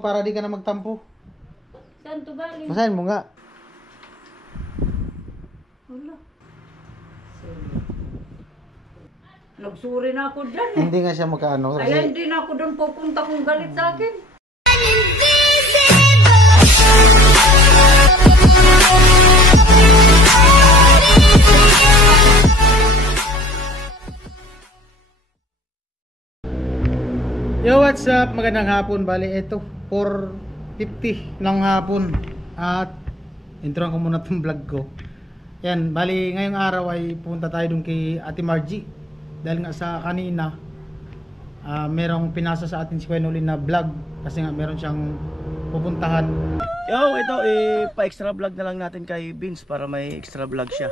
Para di ka na magtampo. Saan to galing? Basahin mo nga. Wala. Nagsuri na ako dyan eh. Hindi nga siya magkaano. Ayan, hindi na ako doon pupunta kung galit sa akin. Yo, what's up? Magandang hapon. Bali, ito 4:50 ng hapon. At introan ko muna itong vlog ko. Yan, bali ngayong araw ay pupunta tayo dun kay Ate Margie. Dahil nga sa kanina merong pinasa sa atin si Kuya Noli na vlog. Kasi nga meron siyang pupuntahan. Yo, ito pa-extra vlog na lang natin kay Vince para may extra vlog siya.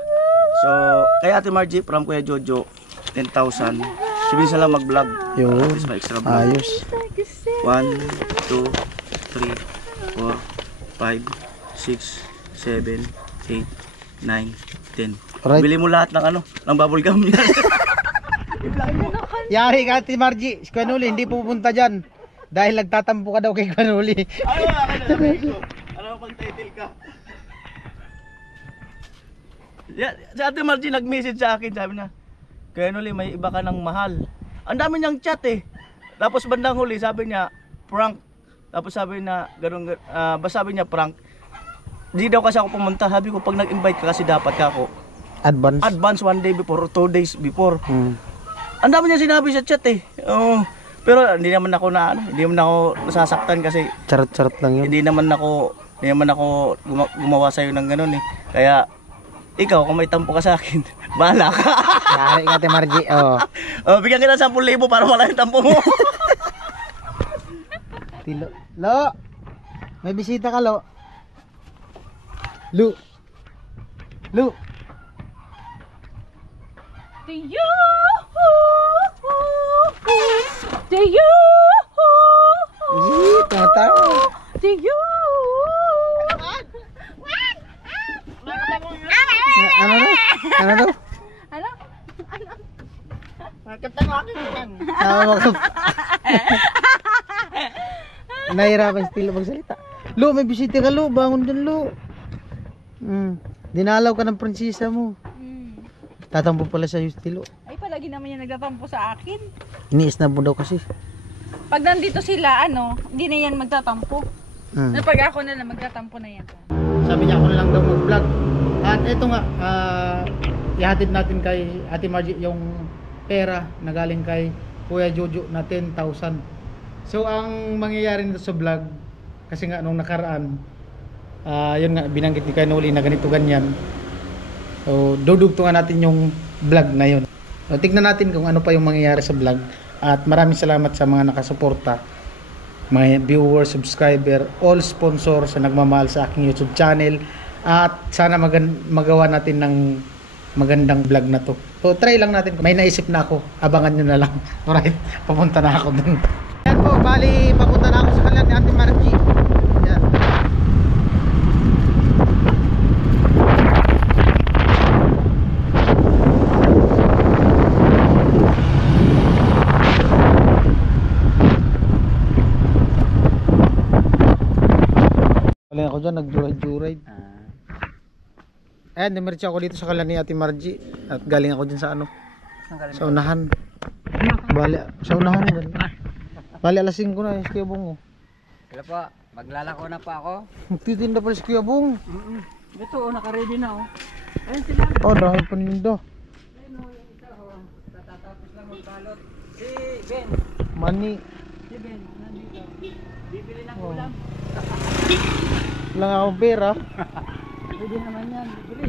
So, kay Ate Margie from Kuya Jojo 10,000. Si Vince na lang mag-vlog. Yo, May extra vlog. ayos. 1, 2, 3, 4, 5, 6, 7, 8, 9, 10. Alright. Bili mo lahat ng ano, ng bubble gum niya. Yari ka Ate Margie, si Kuya Noli hindi pupunta dyan. Dahil nagtatampo ka daw kay Kuya Noli. Ay, wala ka na dito. Alam mo pang title ka. Yeah, si Ate Margie nag-message sa akin, sabi na, Kuya Noli, may iba ka ng mahal. Ang dami niyang chat eh. Tapos bandang huli, sabi niya, prank. Tapos sabi na, ganun, basta sabi niya, prank. Di daw kasi ako pumunta. Sabi ko, pag nag-invite ka kasi dapat ka ako. Advance 1 day before or 2 days before. Ang dami niya sinabi sa chat eh. Pero hindi naman ako hindi naman ako nasasaktan kasi Charot-charot lang yun. hindi naman ako gumawa sa iyo ng ganun eh. Kaya ikaw kung may tampo ka sa akin, bahala ka. Yari ka Ate Margie, Bigyan kita 10,000 para wala yung tampo mo. Tilo. Lo! May bisita ka, Lo. Lu. Lu. To you! To you! Tatawa. To you! Ano na? Ano daw? Ano? Nahirapan si Tilo magsalita. Lu, may bisita ka, Lu. Bangon dyan, Lu. Dinalaw ka ng prinsesa mo. Tatampo pala sa Tilo. Ay, palagi naman yan nagtatampo sa akin. Iniis na mo daw kasi. Pag nandito sila, hindi na yan magtatampo. Pag ako na lang, magtatampo na yan. Sabi niya ako na lang daw mag-vlog. At eto nga, ihatid natin kay Ate Margie yung pera na galing kay Kuya Jojo na 10,000. So ang mangyayari nito sa vlog, kasi nga nung nakaraan, yun nga, binanggit ni Kuya Noli na ganito ganyan. So dudugtungan natin yung vlog na yun. So tignan natin kung ano pa yung mangyayari sa vlog. At maraming salamat sa mga nakasuporta, mga viewers, subscriber, all sponsor sa nagmamahal sa aking YouTube channel. At sana magawa natin ng magandang vlog na to. So try lang natin. May naisip na ako. Abangan nyo na lang. Alright, papunta na ako dun. Yan po, bali papunta na ako sa kanila ni Ate Margie. Yan. Galing ako dyan, nag-joyride. Ayan, dimiritsi ako dito sa kanila ni Ate Margie. At galing ako dyan sa sa unahan. Bali, sa unahan. Bali, alas 5 na yung Kuya Bong. Wala po, maglalako na pa ako. Magtitinda pala si Kuya Bong. Ito, naka-ready na Ayun sila. Oh, dahil paninda. Tatatapos lang magbalot. Si Ben. Mani. Si Ben, nandito. Bibili ng ulam. Wala nga akong pera. Pwede naman yan, bibili.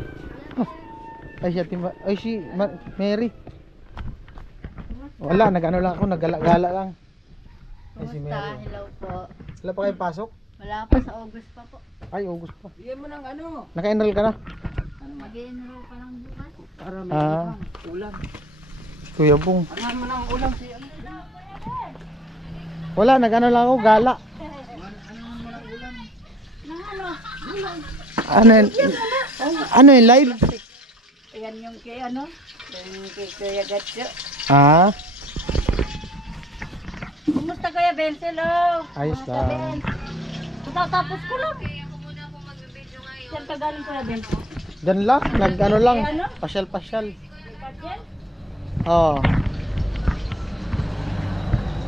Ay si Mary. Wala, nag-ano lang ako, naggala-gala lang. Ay si Mary. Hello po. Wala pa kayong pasok? Wala pa sa August pa po. Ay, August pa. Bigyan mo ng ano. Naka-enroll ka na? Mag-enroll pa lang bukas. Para may ulam. Kuya Bong. Angan mo ng ulam si Wala, nag-ano lang ako, gala. Ano yung live? Ayan yung kay yung kay Kuya Gatso. Ah. Kumusta Kamusta Kuya Benz? Hello. Ayos lang. Tatapos ko lang. Saan ka galing Kuya Benz? Diyan lang, nag-ano lang, pasyal-pasyal. Oo.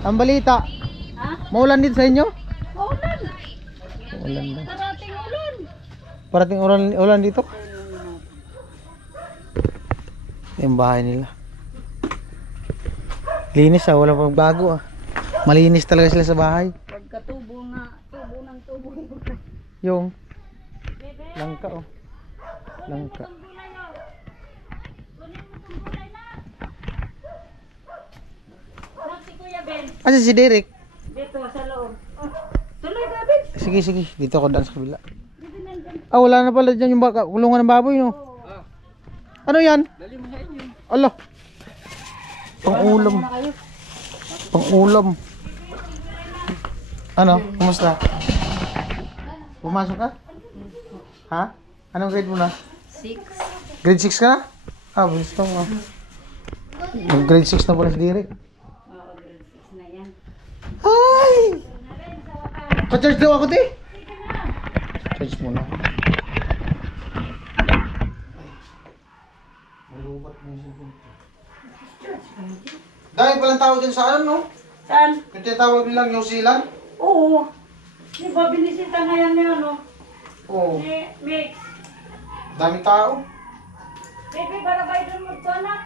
Ang balita, Ha? maulan din sa inyo? Ulan. Ulan na. Karating ulan. Parating ulan dito? Yung bahay nila. Linis ah, wala pang bago ah. Malinis talaga sila sa bahay. Pagkatubo nga, tubo ng tubo. Yung langka oh. Langka. Si Kuya Benz. Asa si Derek? Dito sa loob. Oh, tuloy Kuya Benz. Sige, sige. Dito ako daan sa kabila. Ah, wala na pala dyan yung kulungan ng baboy, no? Ano yan? Allah. Pang-ulam. Pang-ulam. Ano? Kumusta? Pumasok ka? Ha? Anong grade mo na? 6. Grade 6 ka na? Ah, bilis ka mo. Grade 6 na pala si Derek. Oo, grade 6 na yan. Ay! Pa-charge daw ako, te. Charge muna. Dahil palang tao dyan sa ano, no? Saan? Yung tinatawag nilang New Zealand? Oo. Di ba binisita ngayon niya, no? Oo. Ni Mix. Daming tao. Baby, para ba doon magpanak?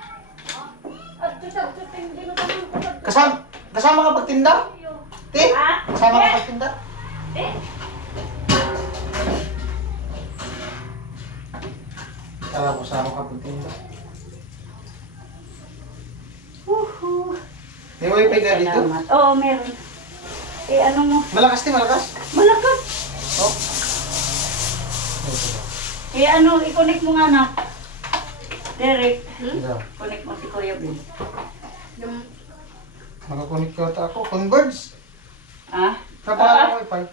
At tusap-tusing dinutanong ko. Kasama ka pagtinda? Te? Ha? Kasama ka pagtinda? Eh? Kasama ka pagtinda. May wifi ka dito? Salamat. Oo, meron. Eh, ano mo? Malakas, te, malakas. Malakas. Oh. Eh, ano, i-connect mo nga na. Derek, Yeah. connect mo si Kuya Ben. Makakunik ka ata ako. Converge. Ah? Napaka wifi.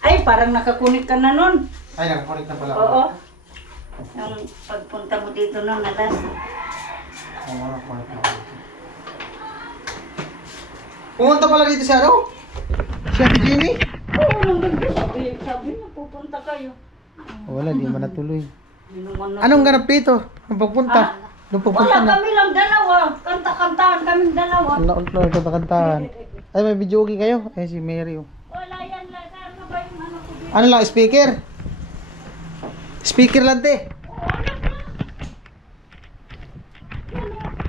Ay, parang nakakunik ka na nun. Ay, nakakunik na pala ako. Oo. Yung pagpunta mo dito nun, nalas. Oo, nakakunik na ako. Pumunta pala dito si ano? Si Ate Jimmy? Oo, nung gabi, sabi mo, pupunta kayo. Wala, di man natuloy. Minuman na. Anong ganap dito? Ang pagpunta? Nung pagpunta Wala, na. kami lang dalawa. Kanta-kantahan kaming dalawa. Ang laon ko kantahan. Ay, may video okay kayo? Ay, si Mary. Oh. Wala yan lang. Ano ba yung ano ko dito? Ano lang, speaker? Speaker lang, te.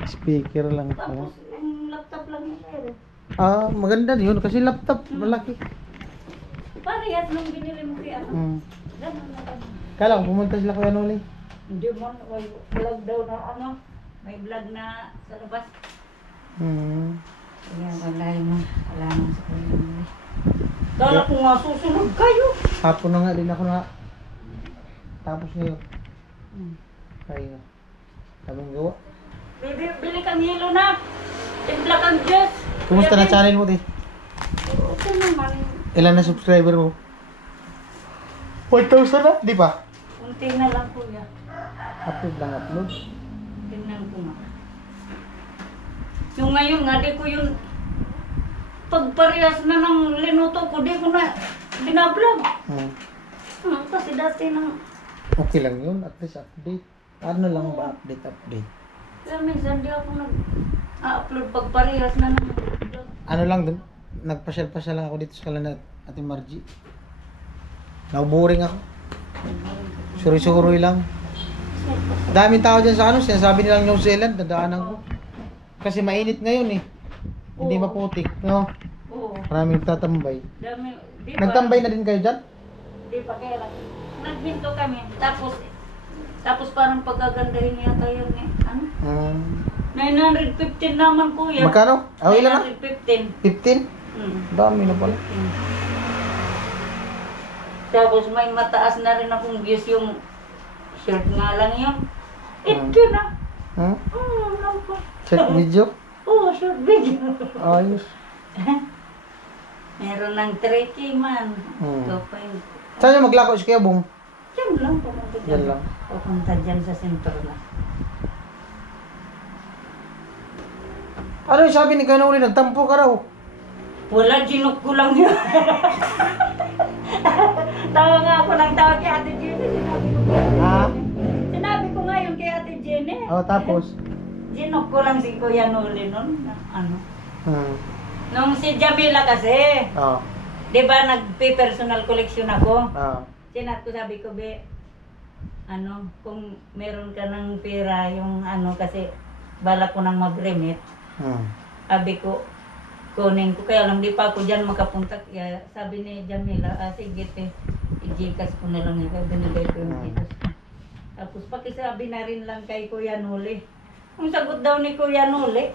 Speaker lang. Tapos, yung laptop lang yung sir. Ah, maganda yun. Kasi laptop, malaki. Parehas nung binili mo kaya. Hmm. Ganun na lang. Kala ko pumunta sila Kuya Noli. Hindi mo, may vlog daw na ano. May vlog na sa labas. Hmm. Kaya wala mo. Wala mo sa kanya. Kala ko nga susunod kayo. Hapon na nga din ako na. Tapos ngayon. Kaya. Sabang gawa. Baby, bili kang hilo na. Timpla kang juice. Kumusta na channel mo, te? Ito naman. Ilan na subscriber mo? 1,000 na? Di ba? Unti na lang kuya. Upload lang, upload. Tingnan ko nga. Yung ngayon nga, di ko yun. Pagparehas na ng linuto ko, di ko na binablog. Hmm. Kasi dati nang, Okay lang yun. At least update. Ano lang ba? Update. kaya minsan di ako nag-upload pagparehas na ng vlog. Ano lang dun? Nagpasyal-pasyal lang ako dito sa kalan at Ate Margie. Nauboring ako. Suri-suri lang. Daming tao dyan sa ano, sinasabi nilang New Zealand, dadaanan ko. Kasi mainit ngayon eh. Hindi Oo. maputik, no? Oo. Maraming tatambay. Dami, di ba? Nagtambay na din kayo dyan? Di pa kaya lang. Nagminto kami. Tapos parang pagkagandahin yata yun eh. Ano? 915 naman kuya. Magkano? Ah, ilan na? 915. 15? Dami na pala. Tapos may mataas na rin akong views yung shirt nga lang yun. Ito na. Hmm? Lang pa. Check video? Oo, short video. Ayos. Meron ng 3K man. Hmm. 2.5. Saan yung maglako si Kuya Bong? Diyan lang pumunta dyan. Yan lang. Pupunta dyan sa sentro na. Ano yung sabi ni Kuya Noli? Nagtampo ka raw. Wala, ginok ko lang yun. Tawa nga ako ng tawa kay Ate Jenny. Ha? Sinabi ko nga yun kay Ate Jenny. Oh, tapos? Ginok ko lang si Kuya Noli nun. Ano? Hmm. Nung si Jamila kasi, Oh. di ba nagpe-personal collection ako? Oh. Sinat ko, sabi ko, be, ano, kung meron ka ng pera, yung ano, kasi bala ko nang mag-remit, Hmm. sabi ko, kunin ko, kaya lang di pa ako dyan makapunta. Kaya sabi ni Jamila, sige te, i-gcash ko na lang ito, binigay ko yung gcash ko. Tapos pakisabi na rin lang kay Kuya Noli. Ang sagot daw ni Kuya Noli,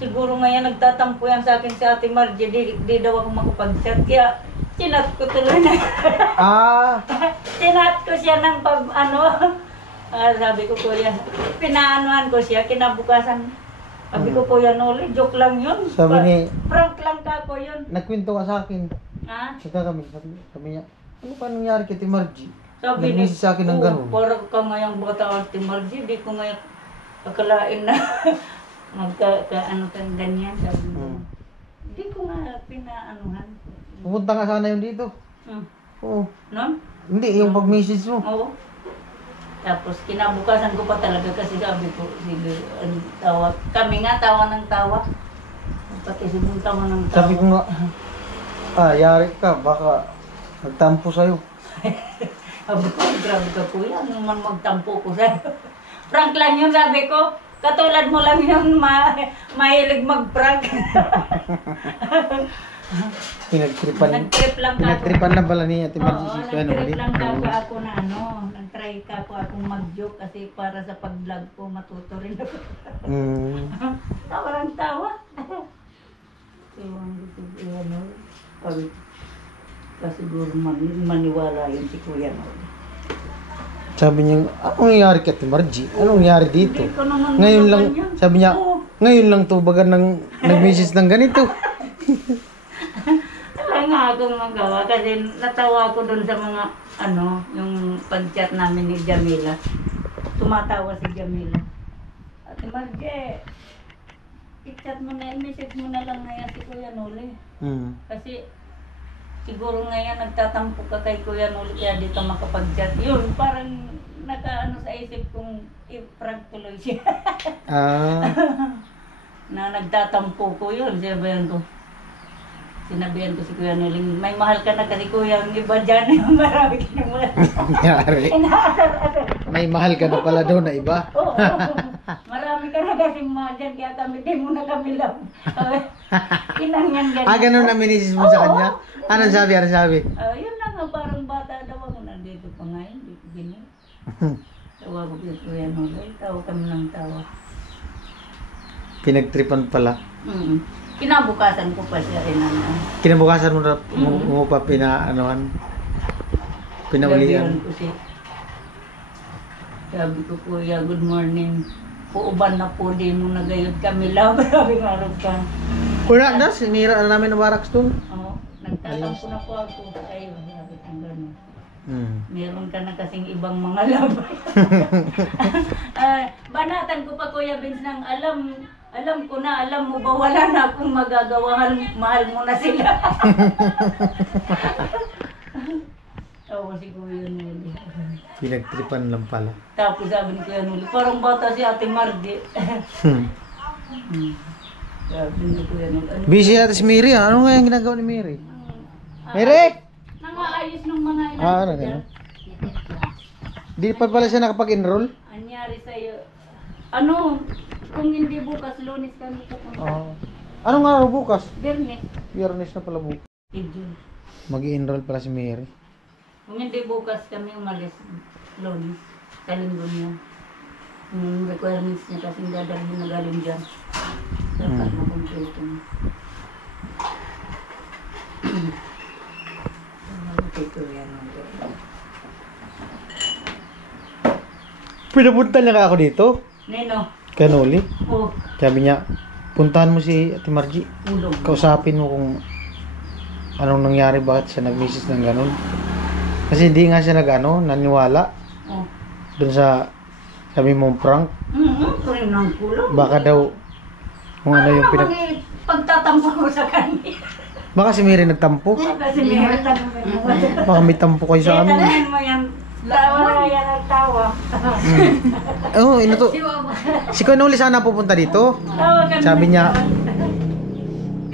siguro ngayon nagtatampo yan sa akin si Ate Margie, di daw ako makapag-chat. Kaya sinat ko tuloy na. Ah! Sinat ko siya ng sabi ko, Kuya, pinaanuhan ko siya, kinabukasan. Sabi ko, Kuya Noli, joke lang yun. Sabi ni- Prank lang ka ko yun. Nagkwento ka sa akin. Ha? Saka kami niya, ano pa nangyari kay Timarji? Sabi Nag-message sa akin ng ganun. Parang ka ngayong bata Ate Margie, di ko ngayon akalain na ano kang ganyan. Sabi ko, di ko nga pinaanuhan. Pumunta nga sana yun dito. Hmm. Oo. No? Hindi, yung pag-message mo. Oo. Tapos kinabukasan ko pa talaga kasi sabi ko, sige, tawa. Kami nga, tawa ng tawa. Pati si Bung tawa ng tawa. Sabi ko nga, yari ka, baka nagtampo sa'yo. Sabi ko, grabe ka kuya, ano man magtampo ko sa'yo. Prank lang yun, sabi ko. Katulad mo lang yun, mahilig mag-prank. Pinagtripan. Nag-trip lang ka. Pinagtripan na pala ni Ate Marji. Oo, Si Kuya nag-trip Noli. lang ako na nag-try ka akong mag-joke kasi para sa pag-vlog ko, matuto rin ako. Tawa lang tawa. Ewan ko si ano, siguro maniwala yun si Kuya Noli. Sabi niya, anong nangyari kay Ate Marji? Anong nangyari dito? Hindi ko naman Ngayon lang, naman yun. sabi niya, Oo. ngayon lang to baga nag-message ng ganito. Wala nga akong magawa kasi natawa ko dun sa mga yung pag-chat namin ni Jamila. Tumatawa si Jamila. Ate Margie, i-chat mo na, message mo na lang ngayon si Kuya Noli. Kasi siguro ngayon nagtatampo ka kay Kuya Noli kaya di ka makapag-chat. Yun, parang nakaano sa isip kong i-prank tuloy siya. Na nagtatampo ko yun, sinabihan ko si Kuya Noli, may mahal ka na kasi Kuya, ang iba dyan, marami ka na mahal. Nangyari. May mahal ka na pala doon na iba. Oo, marami ka na kasi mahal dyan, kaya kami, di mo na kami lang. Inang yan ganyan. Ganun na minisis mo sa kanya? Anong sabi? Yun lang nga, parang bata daw ako, nandito pa ngayon, di ko ganyan. Tawa ko kay Kuya Noli, tawa kami ng tawa. Pinagtripan pala. Kinabukasan ko pa siya rin Kinabukasan mo na mo pa pinaulian. Sabihan ko siya. Sabi ko, Kuya, good morning. Puuban na po, di mo nagayod kami lang. Sabi nga rin ka. Wala na, sinira na namin ang barracks doon. Oo, nagtatampo na po ako sa'yo. Sabi ko gano'n. Meron ka na kasing ibang mga labay. Banatan ko pa, Kuya Vince, ng alam ko na, alam mo ba, wala na akong magagawa, mahal mo na sila. Oo, si Kuya Noli. Pinagtripan lang pala. Tapos sabi ni Kuya Noli, parang bata si Ate Margie. Sabi ni Kuya Noli, Busy ate si Mary. Ano nga yung ginagawa ni Mary? Mary! nangaayos ng mga Ano gano'n? Di pa pala siya nakapag-enroll? Anyari sa'yo, kung hindi bukas, Lunes kami pupunta. Anong araw bukas? Biyernes, Biyernes na pala bukas. June. Mag-i-enroll pala si Mary. Kung hindi bukas kami umalis, Lunes, sa linggo niya. Yung requirements niya kasing dadalhin na galing dyan. Dapat makumpleto niya. Pinapunta lang ako dito. Nino, Kay Noli. oh, Sabi niya, puntahan mo si Ate Margie. ulog. Kausapin mo kung anong nangyari, bakit siya nag-message ng ganun. Kasi hindi nga siya naniwala Oh. dun sa sabi mong prank. Kurin ng kulo. Baka daw kung ano yung pagtatampo ko sa kanya. Baka si Mary nagtampo. Kasi may tanong mo. Baka may tampo kayo sa amin. Tanongin mo yan. Tawa yan ang tawa. Oo, ino to. Si Kunuli sana pupunta dito. Tawa ka Sabi naman. niya,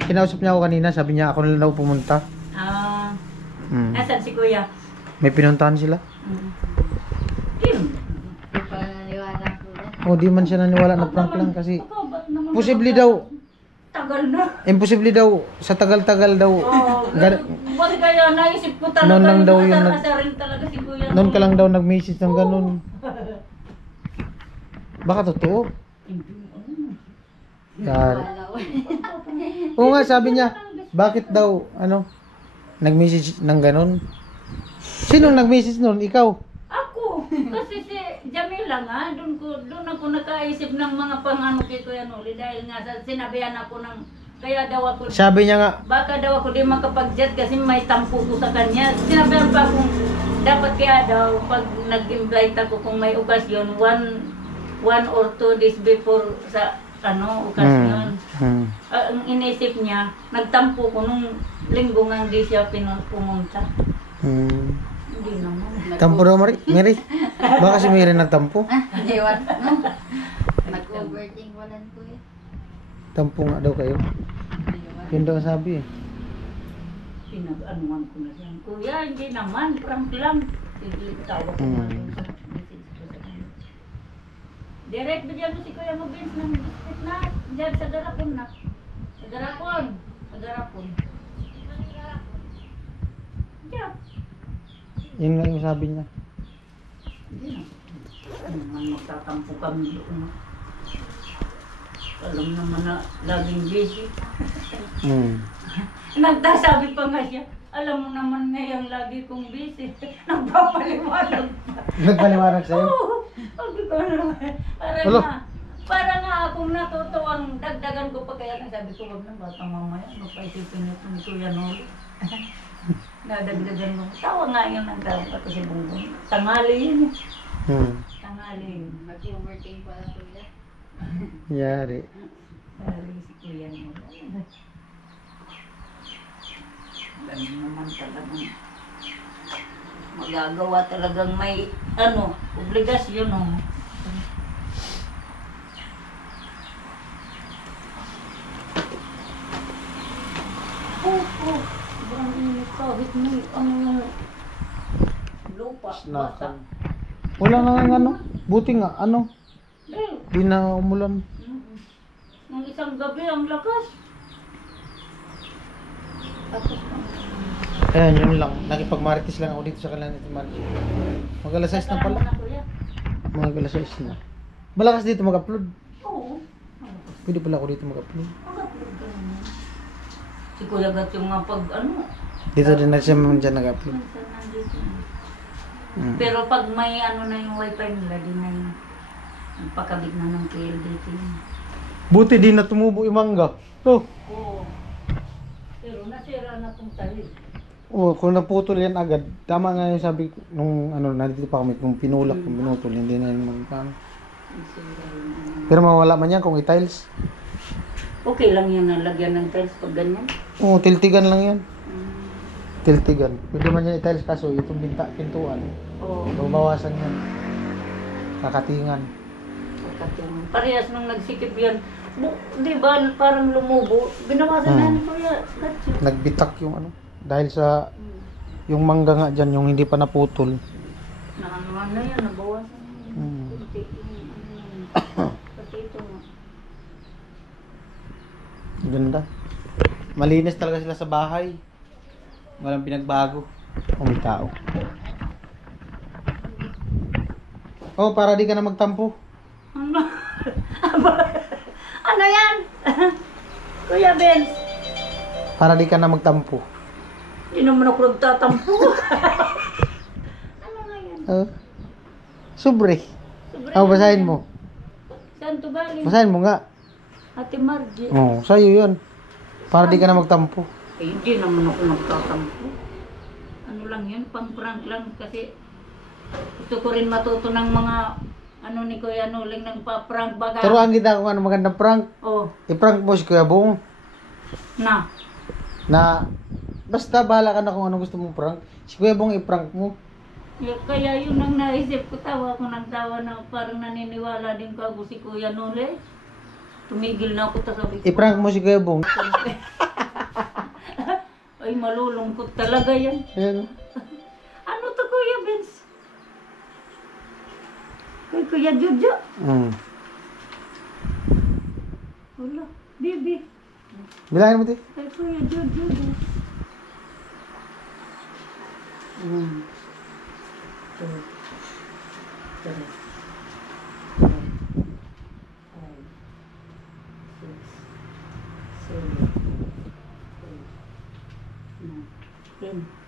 kinausap niya ako kanina, sabi niya ako na lang daw pumunta. Ah, Hmm. nasan si kuya? May pinuntahan sila. Kim. O di man siya naniwala na prank lang kasi Ikaw, ba't naman posible daw, tagal na. imposible daw, sa tagal-tagal daw. Oh, gan- ba't kaya naisip ko talaga Noon lang daw yung asar-asarin talaga si kuya. Noon ka lang daw nag-message ng ganun. Baka totoo. Yari. Oo nga, sabi niya, bakit daw, nag-message ng ganun? Sinong nag-message noon? Ikaw? Ako, kasi si Jamila nga, doon ako nakaisip ng mga pang-ano kay Kuya Noli dahil nga sinabihan ako ng, kaya daw ako, Sabi niya nga, baka daw ako di makapag-jet kasi may tampo ko sa kanya. Sinabihan pa akong, dapat kaya daw, pag nag-invite ako kung may okasyon, one or 2 days before sa, okasyon. Ang inisip niya, nagtampo ko nung linggo nga hindi siya pumunta. Hindi naman. Tampo daw, Mary? Baka si Mary nagtampo? Ewan. Nag-overthink walan ko eh. Tampo nga daw kayo. Yun daw ang sabi eh. Pinag-anuan ko na siya. Kuya, hindi naman, prank lang. Tawag ko na yung sa message ko sa kanya. Direct bigyan mo si Kuya Mabins ng biscuit na. Diyan sa garapon na. Sa garapon. Sa garapon. Diyan. Yun nga yung sabi niya. Hindi na. Ano naman magtatampo kami doon. Alam naman na laging busy. Nagtasabi pa nga siya, alam mo naman ngayon lagi kong busy. Nagpapaliwanag pa. Nagpaliwanag sa'yo? Oo. Sabi ko naman, Wala. para nga akong natutuwang dagdagan ko pa kaya sabi ko, wag na bata mamaya, mapaisipin ito ni Kuya Noli. Nadagdagan mo. Tawa nga yun ang tawag pa kasi bungbong. Tangali yun. Tangali yun. Nag-overthink wala ko eh. Yari. Tangali si Kuya Noli. Ganun naman talagang magagawa talagang may obligasyon sobrang init kahit may yung lupa basa. Wala na nga buti nga, Eh, di na umulan. nung isang gabi ang lakas. Tapos Ayan, yun lang. Nakipagmarites lang ako dito sa kanila ni Margie. Mag-alas 6 na pala. Mag-alas 6 na. Malakas dito mag-upload. Oo. Pwede pala ako dito mag-upload. Si Kuya Gat yung nga pag Dito din na siya dyan nag-upload. minsan nandito na. Pero pag may na yung wifi nila, di na yung pakabit na ng PLDT. Buti din na tumubo yung mangga. Oh. Oo. Pero nasira na itong talim. Oh, kung naputol yan agad, tama nga yung sabi ko, nung nandito pa kami, kung pinulak, kung pinutol, hindi na yun magkano. Pero mawala man yan kung i-tiles. Okay lang yan na lagyan ng tiles pag ganyan. Oo, tiltigan lang yan. Tiltigan. Pwede man yan i-tiles kaso itong pintuan. Oo. Bawasan yan. Kakatingan. Parehas nung nagsikip yan. Di ba parang lumubo? Binawasan na ni Kuya Gatcho. Nagbitak yung dahil sa yung mangga nga dyan, yung hindi pa naputol. Na yan, nabawasan. Kunti yung kasi ito nga. Ganda. Malinis talaga sila sa bahay. Walang pinagbago. May tao. Oh, para di ka na magtampo. Ano yan? Kuya Ben, Para di ka na magtampo. hindi naman ako nagtatampo. Ano nga yan? Sobre. Basahin mo. Saan to galing? Basahin mo nga. Ate Margie. Oh, sa'yo yun. Para di ka na magtampo. Eh, hindi naman ako nagtatampo. Ano lang yun, pang-prank lang kasi gusto ko rin matuto ng mga ni Kuya Nuling ng pa-prank baga. Turuan kita kung ano magandang prank. Oh, I-prank mo si Kuya Bong. Na, basta bahala ka na kung ano gusto mong prank. Si Kuya Bong i-prank mo. Kaya yun ang naisip ko, tawa ko ng tawa na parang naniniwala din ko ako si Kuya Nole. Tumigil na ako, tapos sabi ko, I-prank mo si Kuya Bong. ay malulungkot talaga yan. Ayan. Ano to Kuya Vince? Kay Kuya Jojo? Mm. Wala, bibi. Bilangin mo, te. Kay Kuya Jojo. Mm.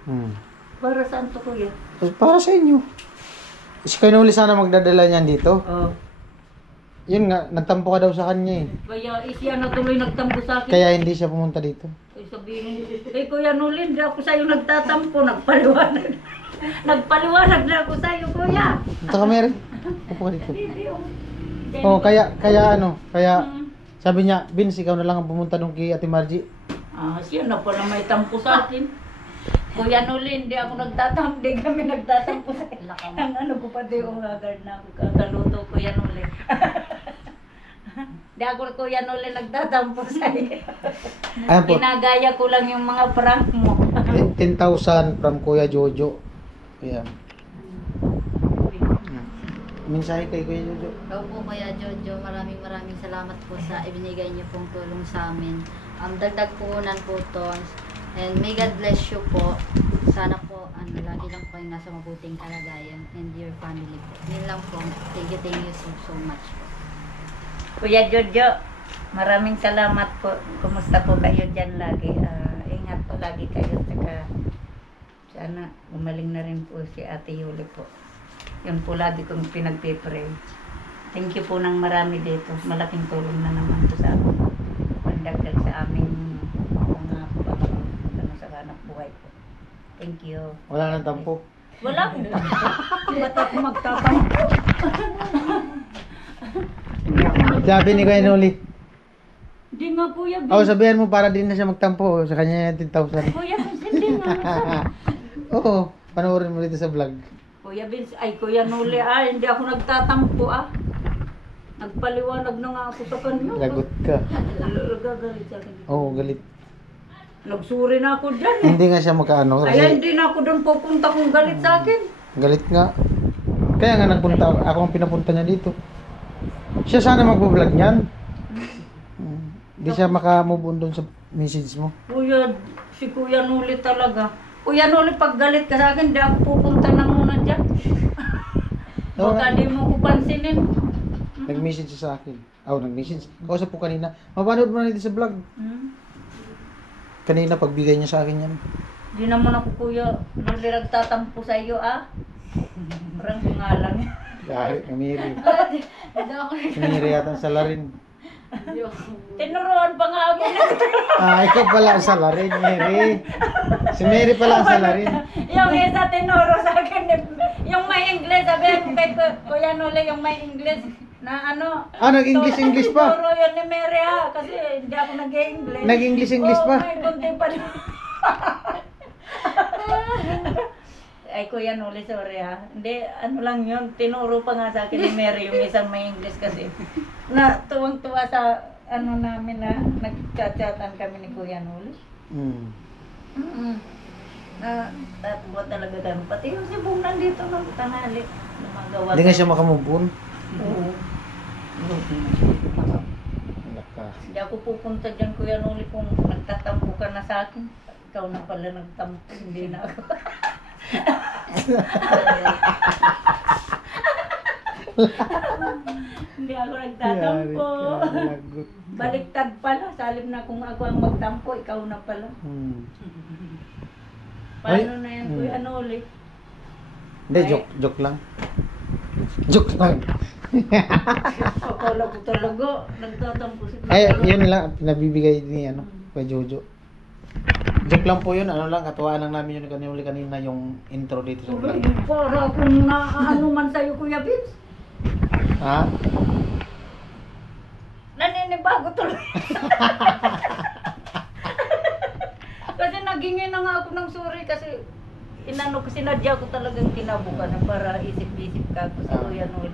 Mm. Para saan to Kuya? Para sa inyo. Si Kuya Noli sana magdadala niyan dito. Oh. Yun nga, nagtampo ka daw sa kanya eh. Kaya siya na tuloy nagtampo sa akin. Kaya hindi siya pumunta dito. Ay sabihin, Kuya Nolin, di ako sa'yo nagtatampo, nagpaliwanag. Nagpaliwanag na ako sa'yo, Kuya. Ito ka, Mary. Upo ka dito. Hindi, oh. Oh, kaya sabi niya, Vince, ikaw na lang ang pumunta doon kay Ate Margie. Siya na pala may tampo sa akin. Kuya Nolin, di ako nagtatampo, di kami nagtatampo sa akin. Ang ano ko pati yung agad na ako kakaluto, Kuya Nolin. Di ako Kuya Nolin nagtatampo sa akin. Ayan po, Ginagaya ko lang yung mga prank mo. 10,000 from Kuya Jojo. Ayan. Mensahe kay Kuya Jojo. Ikaw po Kuya Jojo, maraming salamat po sa ibinigay niyo pong tulong sa amin. Dagdag puhunan po to. And may God bless you po. Sana po lagi lang po kayong nasa mabuting kalagayan and your family po. Yun lang po. Thank you so much po. Kuya Jojo, maraming salamat po. Kumusta po kayo dyan lagi? Ingat po lagi kayo. Saka sana gumaling na rin po si Ate Yuli po. Yun po lagi kong pinagpipray. Thank you po ng marami dito. Malaking tulong na naman po sa amin. Pandagdag sa aming mga ano sa hanap buhay po. Thank you. Wala nang tampo. Wala akong tampo. Ba't ako magtatampo? Sabi ni Kuya Noli. Hindi nga Kuya Vince. Oh, sabihan mo para din na siya magtampo. Sa kanya yung 10,000. Kuya Vince, hindi nga. Oo, panoorin mo dito sa vlog. Kuya Vince, ay Kuya Noli, hindi ako nagtatampo Nagpaliwanag na nga ako sa kanya. Lagot ka. Gagalit sa akin. Oo, galit. Nagsuri na ako dyan Hindi nga siya makaano. Ay, Kasi hindi na ako doon pupunta kung galit sa akin. galit nga. Kaya nga nagpunta ako ang pinapunta niya dito. Siya sana magbo-vlog niyan. Hindi siya maka-move on doon sa message mo. Kuya, si Kuya Noli talaga. Kuya Noli, pag galit ka sa akin, hindi ako pupunta na muna dyan. Oo nga. Baka di mo ko pansinin. Nag-message siya sa akin. Nag-message. Kausap po kanina. Mapanood mo na dito sa vlog. Kanina pagbigay niya sa akin yan. Di naman ako Kuya Noli nagtatampo sa iyo Parang ngalan. Dahil kamiri. Hindi ako Kamiri yata ang salarin. Tinuruan pa nga ako. Ikaw pala ang salarin, Mary. Si Mary pala ang salarin. Yung isa tinuro sa akin, yung may English, sabihin kay Kuya Noli, yung may English, na ano. Nag-English pa. Tinuro yun ni Mary kasi hindi ako nag-English. Nag-English pa. May kunti pa rin. Ay Kuya Noli, sorry Hindi, ano lang yun, tinuro pa nga sa akin ni Mary, yung isang may English kasi. Na tuwang-tuwa sa ano namin na nagchat-chatan kami ni Kuya Noli. Tatwa talaga kami. Pati yung si Bong nandito ng tanghali. Lumagawa. Hindi nga siya makamove on. Oo. Hindi ako pupunta dyan, Kuya Noli, kung nagtatampo ka na sa akin. Ikaw na pala nagtampo, hindi na ako. Hindi ako nagtatampo. Baliktad pala. Salim na kung ako ang magtampo, ikaw na pala. Paano na yan, Kuya Noli? Hindi, joke lang. Joke lang. Akala ko talaga, nagtatampo si Ay, yun lang, nabibigay ni Kuya Jojo. Joke lang po yun, lang, katuwaan lang namin yun kanina yung intro dito sa vlog. Para kung naano man sa'yo, Kuya Vince. Ha? Naninibago tuloy. naghingi na nga ako ng sorry kasi sinadya ko talagang kinabukasan para isip-isip ka ako sa Kuya Noli.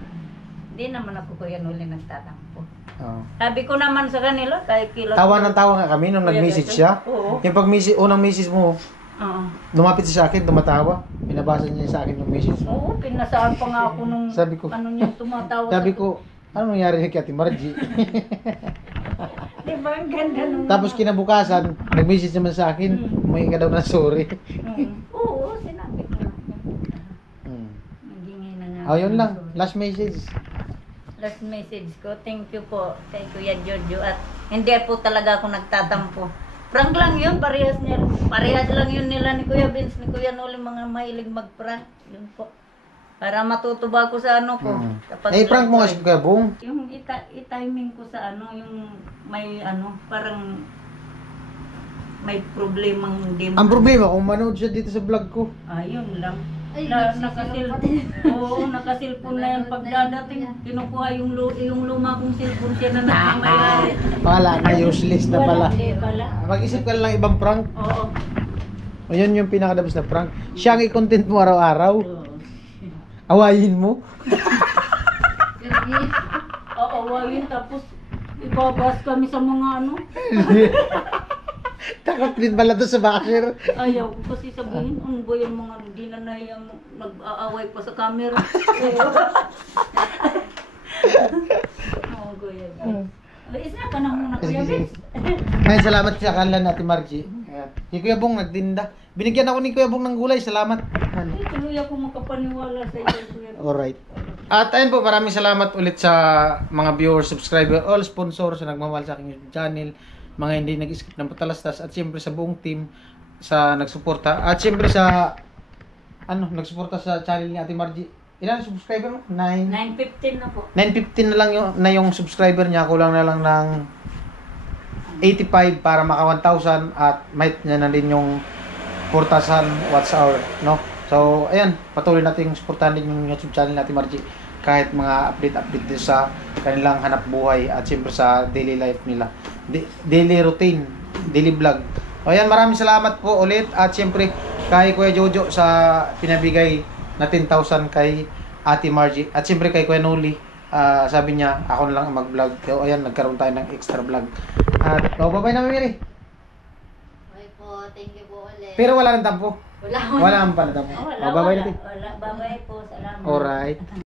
Hindi naman ako Kuya Noli nagtatampo. Oo. Sabi ko naman sa kanila, kahit kila... Tawa ng tawa nga kami nung Kuya nag-message Gato. siya. Oo. Yung unang message mo, Oo. lumapit siya sa akin, tumatawa. Binabasa niya sa akin yung message mo. Oo, pinasaan pa nga ako nung Sabi ko- ano niya tumatawa. Sabi sa- ko, ano nangyari kay Ate Margie? Diba, ang ganda nung... Tapos kinabukasan, nag-message naman sa akin, humingi ka daw na sorry. Oo, sinabi ko na. Hmm. Naghingi na nga. Oh, yun ako ng lang. sorry. Last message. Last message ko, thank you po kay Kuya Jojo at hindi po talaga ako nagtatampo. Prank lang yun, parehas lang yun nila ni Kuya Vince, ni Kuya Noli, mga mahilig mag-prank. Yun po. Para matutuba ko sa ano ko. Kapag Eh, prank mo nga si Kuya Bong. Yung i-timing ko sa ano, yung may ano, parang may problemang game. Ang problema, kung manood siya dito sa vlog ko. Yun lang. Ay, Oo, nakasilpon na yan. Pagdadating, kinukuha yung luma kong silpon siya na nagmamayari. Wala na, useless na pala. Hindi pala. Mag-isip ka lang ibang prank. Oo. O, yun yung pinakadabas na prank. Siya ang i-content mo araw-araw. Awayin mo. Oo, yun. Tapos, ibabas kami sa mga ano. Takot din pala to sa basher. Ayaw ko kasi sabihin, ano ba yung mga hindi na nahiyang nag-aaway pa sa camera. Oo, Kuya Vince. Isa ka na muna, Kuya Vince. Ngayon, salamat sa kanlan natin, Margie. Si Kuya Bong nagtinda. Binigyan ako ni Kuya Bong ng gulay. Salamat. Ay, tuloy ako makapaniwala sa iyo, Kuya Vince. Alright. At ayun po, maraming salamat ulit sa mga viewers, subscriber, all sponsors na nagmamahal sa aking YouTube channel, mga hindi nag-skip ng patalastas, at siyempre sa buong team sa nagsuporta. At siyempre sa nagsuporta sa channel ni Ate Margie. Ilan subscriber mo? 9:15 na po. 915 na lang yung subscriber niya, kulang na lang ng 85 para maka 1,000 at might niya na din yung 4,000 watch hour, no? So, ayan, patuloy nating suportahan din yung YouTube channel natin, Margie, kahit mga update din sa kanilang hanap buhay at siyempre sa daily life nila. Daily routine, daily vlog. O ayan, maraming salamat po ulit at siyempre kay Kuya Jojo sa pinabigay na 10,000 kay Ate Margie at siyempre kay Kuya Noli. Sabi niya, ako na lang ang mag-vlog. So, ayan, nagkaroon tayo ng extra vlog. At, bye-bye na, Mimi. Okay po, thank you po ulit. Pero wala nang tampo. Wala. Wala nang pala tampo. Wala, Bye-bye natin. wala. Bye-bye po. Salamat. Alright.